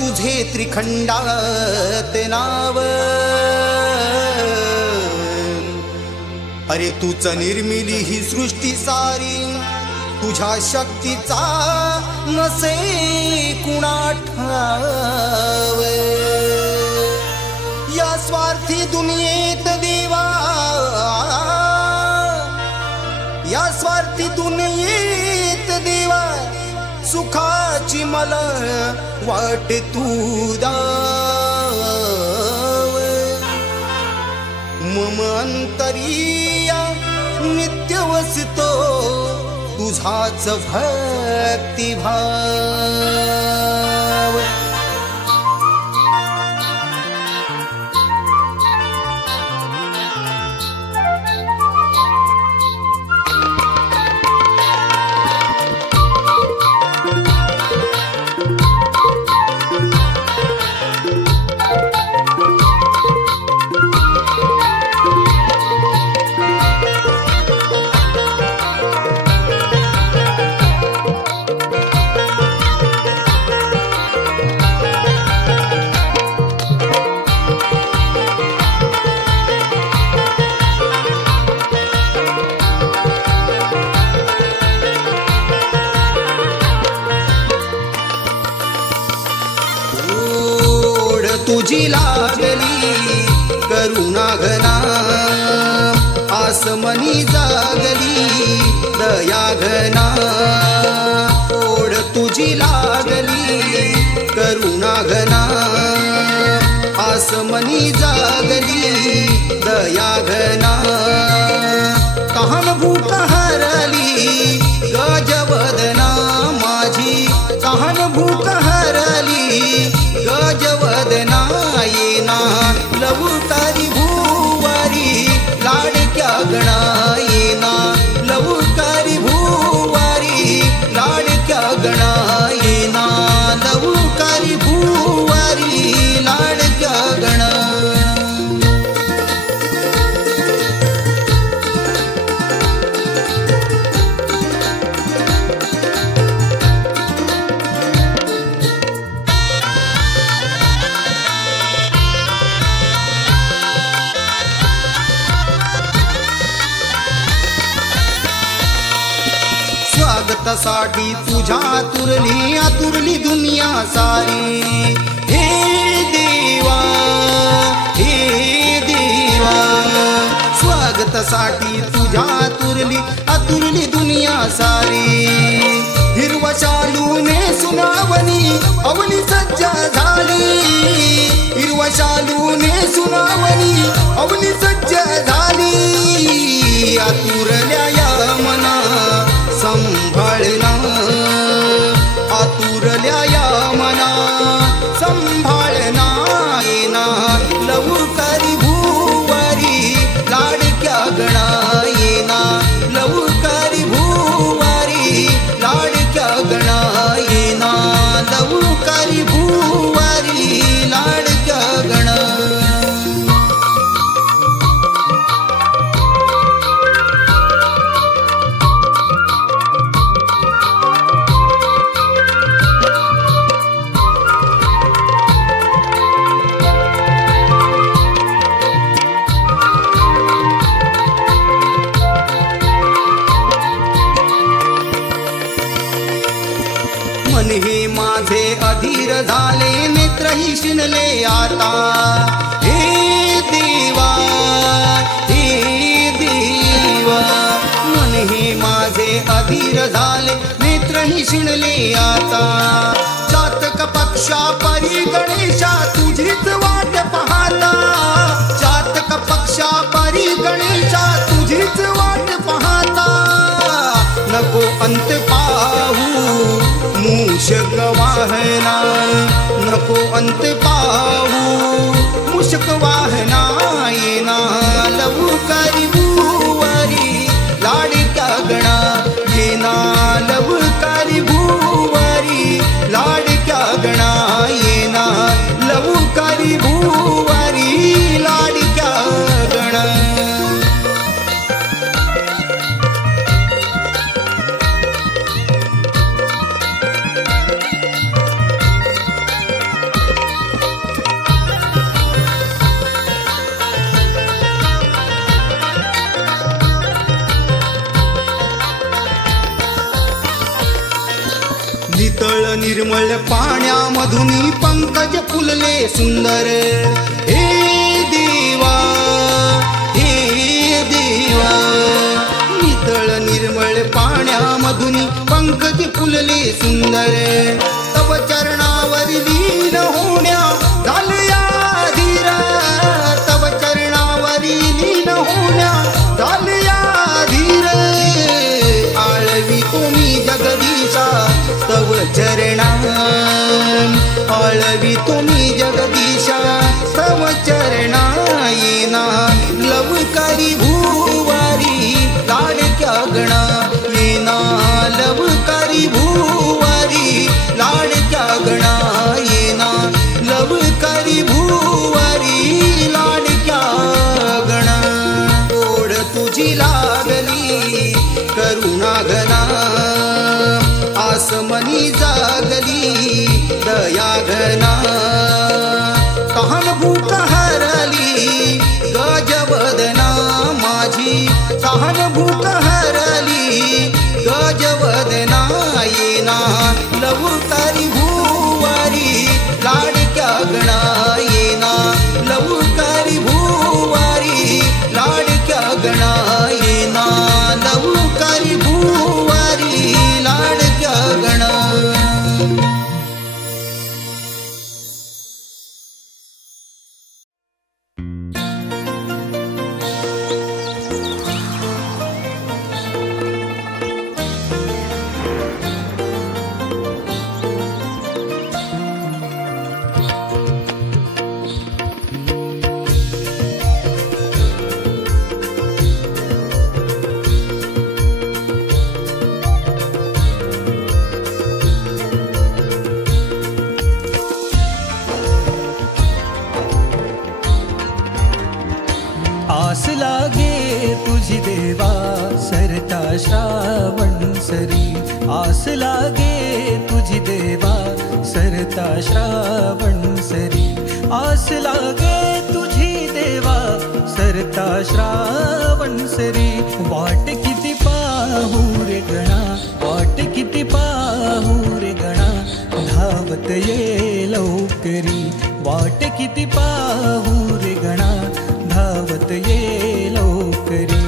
तुझे त्रिखंडात नाव, अरे तूच निर्मिली ही सृष्टी सारी, तुझ्या शक्तीचा नसे कुणा ठाव। या स्वार्थी दुनियेत देवा, या स्वार्थी दुनियेत देवा, सुखाची मला वाट तू दाव। मम अंतरिया नित्य वसतो तुझाच भक्तिभाव। तुझी लागली करुणा घना, आसमनी जागली दया घना। ओढ तुझी लागली करुणा घना, आसमनी जागली दया घना। तहान भूक हरली गजवदना माझी, तहान भूक हरली गजवदना। येना लवकारी भूवारी लाडक्या गणा, येना लवकारी भूवारी लाडक्या गणा। येना लवकारी भूवारी लाडक्या गणा। स्वागतासाठी तुझ्या आतुरली आतुरली दुनिया सारी। हे देवा, हे देवा, स्वागतासाठी तुझ्या आतुरली आतुरली दुनिया सारी। हिरवा शालूने सुनावणी अवनी सज्जा झाली, हिरवा शालूने सुनावणी अवनी सज्जा झाली। आतुरल्या या मना संभाळना, आतुरल्या या मना संभाळना। येना लवकारी भूवारी लाडक्या गणा, येना लवकारी भूवारी लाडक्या गणा। येना लवकारी भूवारी लाडक्या गणा। मन हे माझे अधीर झाले, नेत्रही शिणले आता। हे देवा, हे देवा, मन हे माझे अधीर झाले, नेत्रही शिणले आता। चातक पक्षा परी गणेशा तुझीच वाट पाहता, चातक पक्षा परी गणेशा तुझीच वाट पाहता। नको अंत पाहू मूषक वाहना, नको अंत पाहू मूषक वाहना। येना लवकारी भूवारी लाडक्या गणा, येना लवकारी भूवारी लाडक्या गणा। येना लवकारी भूवारी लाडक्या गणा। नितळ निर्मळ पाण्यामधून पंकज फुलले सुंदर. हे देवा हे देवा, नितळ निर्मळ पाण्यामधून पंकज फुलले सुंदर. तव चरणावर लीन होण्या झालया धीर, तव चरणावर लीन होण्या झालया धीर. आळवी तुम्ही जगदीशा तव चरणा, आळवी तुम्ही जगदीशा तव चरणा. येना लवकारी भूवारी लाडक्या गणा, येना लवकारी भूवारी लाडक्या गणा. येना लवकारी भूवारी लाडक्या गणा. ओढ तुझी लागली करुणा घना, आसमनी जागली दया घना. तहान भूक हरली गजवदना माझी, तहान भूक हरली गजवदना. येना लवकारी भूवारी लाडक्या गणा, येना लवकारी भूवारी लाडक्या गणा. येना लवकारी भूवारी लाडक्या गणा. आस लागे तुझी देवा सरता श्रावण सरी, आस लागे तुझी देवा सरता श्रावण सरी. आस लागे तुझी देवा सरता श्रावण सरी. वाट किती पाहू रे गणा, वाट किती पाहू रे गणा. धावत ये लवकरी, वाट किती पाहू रे गणा. धावत ये लवकरी.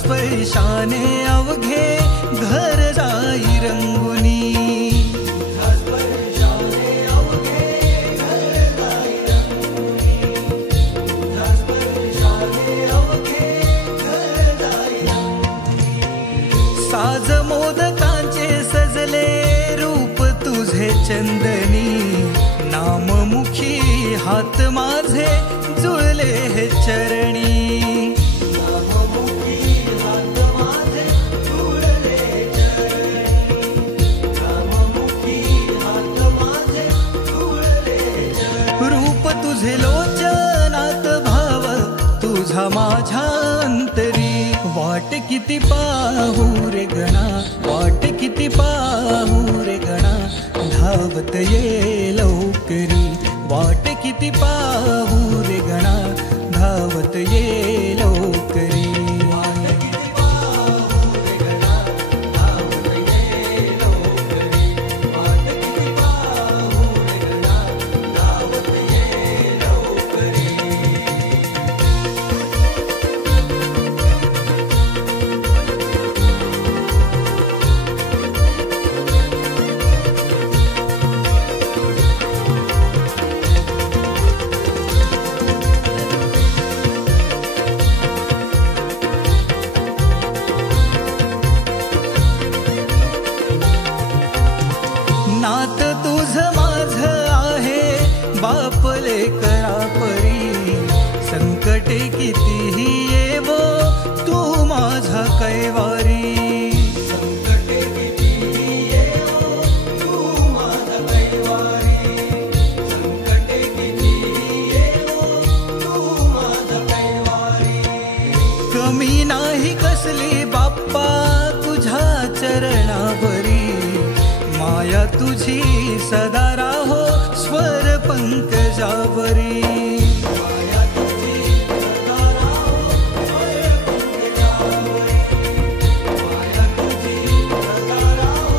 स्पर्शाने अवघे घर जाई रंगुनी. साज मोदकांचे सजले रूप तुझे चंदनी. नाममुखी हात माझे जुळले हे चरणी. तुझे लोचनात भाव तुझा माझ्या अंतरी. वाट किती पाहू रे गणा, वाट किती पाहू रे गणा. धावत ये लवकरी, वाट किती पाहू रे गणा. धावत ये लवकरी. करा परी, संकटे कितीही येवो तू माझा कैवारी. संकटे कितीही येवो तू माझा कैवारी, संकटे कितीही येवो तू माझा कैवारी. कमी नाही कसली बाप्पा तुझ्या चरणावरी, माया तुझी सदा राहो स्वर पंकजावरी. माया तुझी सदा राहो स्वर पंकजावरी, माया तुझी सदा राहो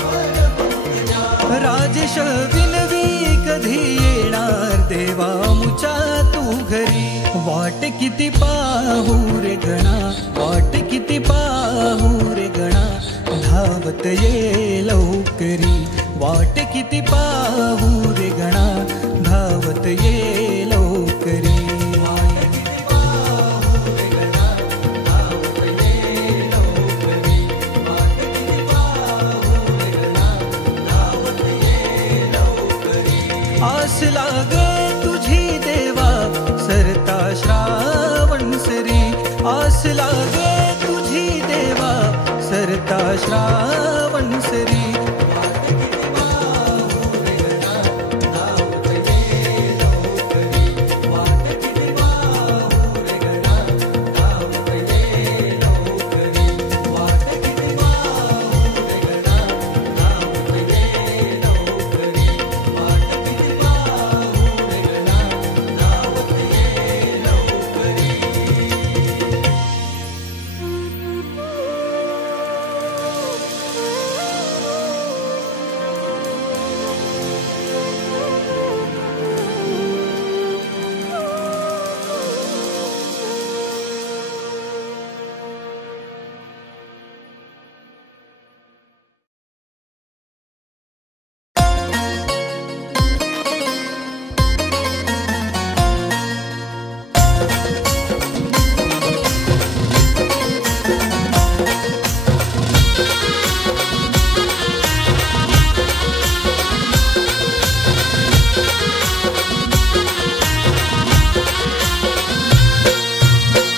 स्वर पंकजावरी. राजेश विनवी कधी येणार देवा मुचा तू घरी, वाट किती पाहू रे गणा, वाट किती पाहू रे गणा, धावत ये लवकरी. वाट किती पाहू रे गणा, धावत ये लवकरी. वाट किती पाहू रे गणा, धावत ये लवकरी. वाट किती पाहू रे गणा, धावत ये लवकरी. आस लागे तुझी देवा सरता श्रावण सरी, आस लागे तुझी देवा सरता श्रावण सरी.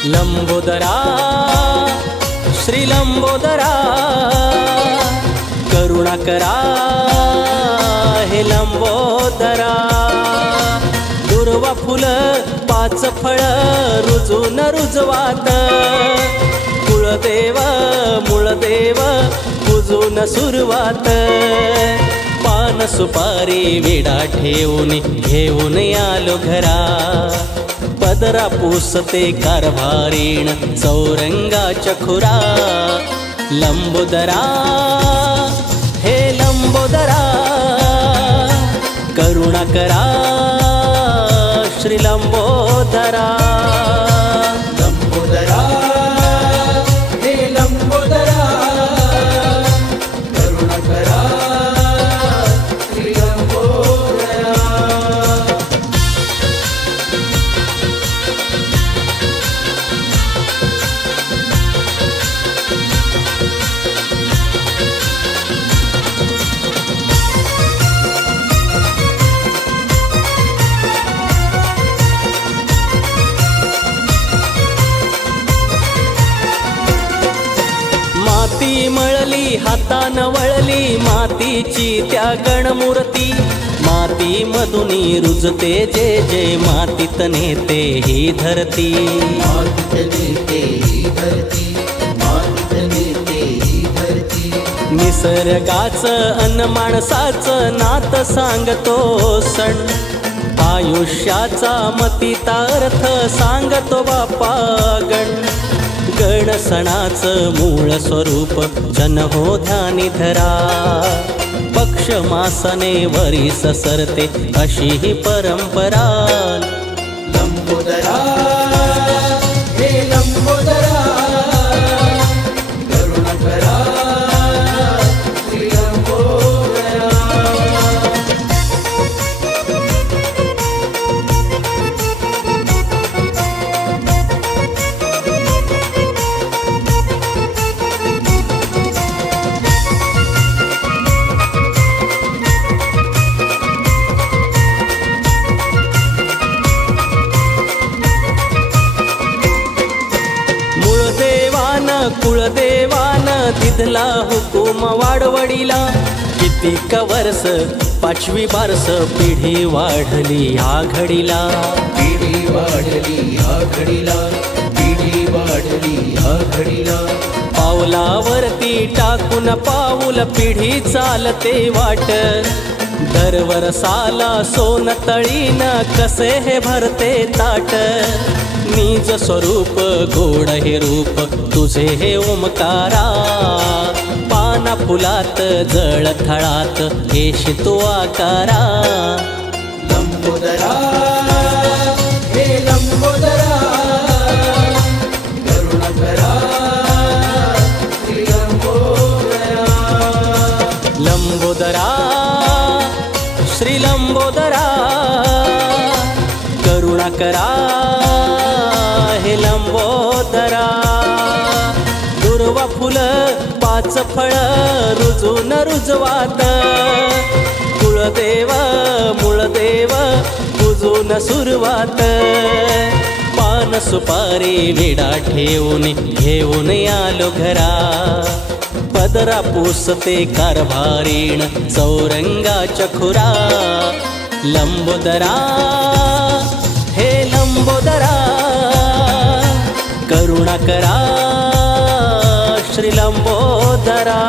लंबोदरा श्री लंबोदरा करुणा करा हे लंबोदरा. दुर्वा फुल पाच फळ रुजून रुजवात, कुळदेव मूळदेव पूजून सुरुवात. पान सुपारी विडा ठेवून घेऊन आलो घरा, पदरा पुसते कारभारीण चौरंगाच्या खुरा. लंबोदरा हे लंबोदरा करुणा करा श्री लंबोदरा. लंबोदरा हे लंबोदरा करुणा करा श्री लंबोदरा. माती मळली हातान वळली मातीची त्या गणमूर्ती. माती मधुनी रुजते जे जे मातीत नेते ही धरती. मातीत नेते ही धरती, मातीत नेते ही धरती. निसर्गाचं अन माणसाचं नात सांगतो सण. आयुष्याचा मतितार्थ सांगतो बाप्पा गण. गण सणाचं मूळ स्वरूप जन हो ध्यानी धरा. पक्ष मासाने वरीस सरते अशी ही परंपरा. लंबोदरा हे लंबोदरा करुणा करा श्री लंबोदरा. कुळदेवान दिधला हुकूम वाडवडीला. कितीक वर्ष 5वी बारस पिढी वाढली ह्या घडीला. पिढी वाढली ह्या घडीला, पिढी वाढली ह्या घडीला. पावलावरती टाकून पाऊल पिढी चालते वाट. दरवर्षाला सोन तळीन कसे हे भरते ताट. निज स्वरूप गोड हे रूप तुझे हे ओमकारा. पाना फुलात जळ थळात येश तो आकारा. लंबोदरा हे लंबोदरा, करुणाकरा श्री लंबोदरा. लंबोदरा श्री लंबोदरा, करुणा करा हे लंबोदरा. दुर्वा फुल 5 फळ रुजून रुजवात. कुळदेव मूळदेव पूजून सुरुवात. पान सुपारी विडा ठेवून घेऊन आलो घरा. पदरा पुसते कारभारीण चौरंगाच्या खुरा. लंबोदरा हे लंबोदरा, करुणा करा श्री लंबोदरा.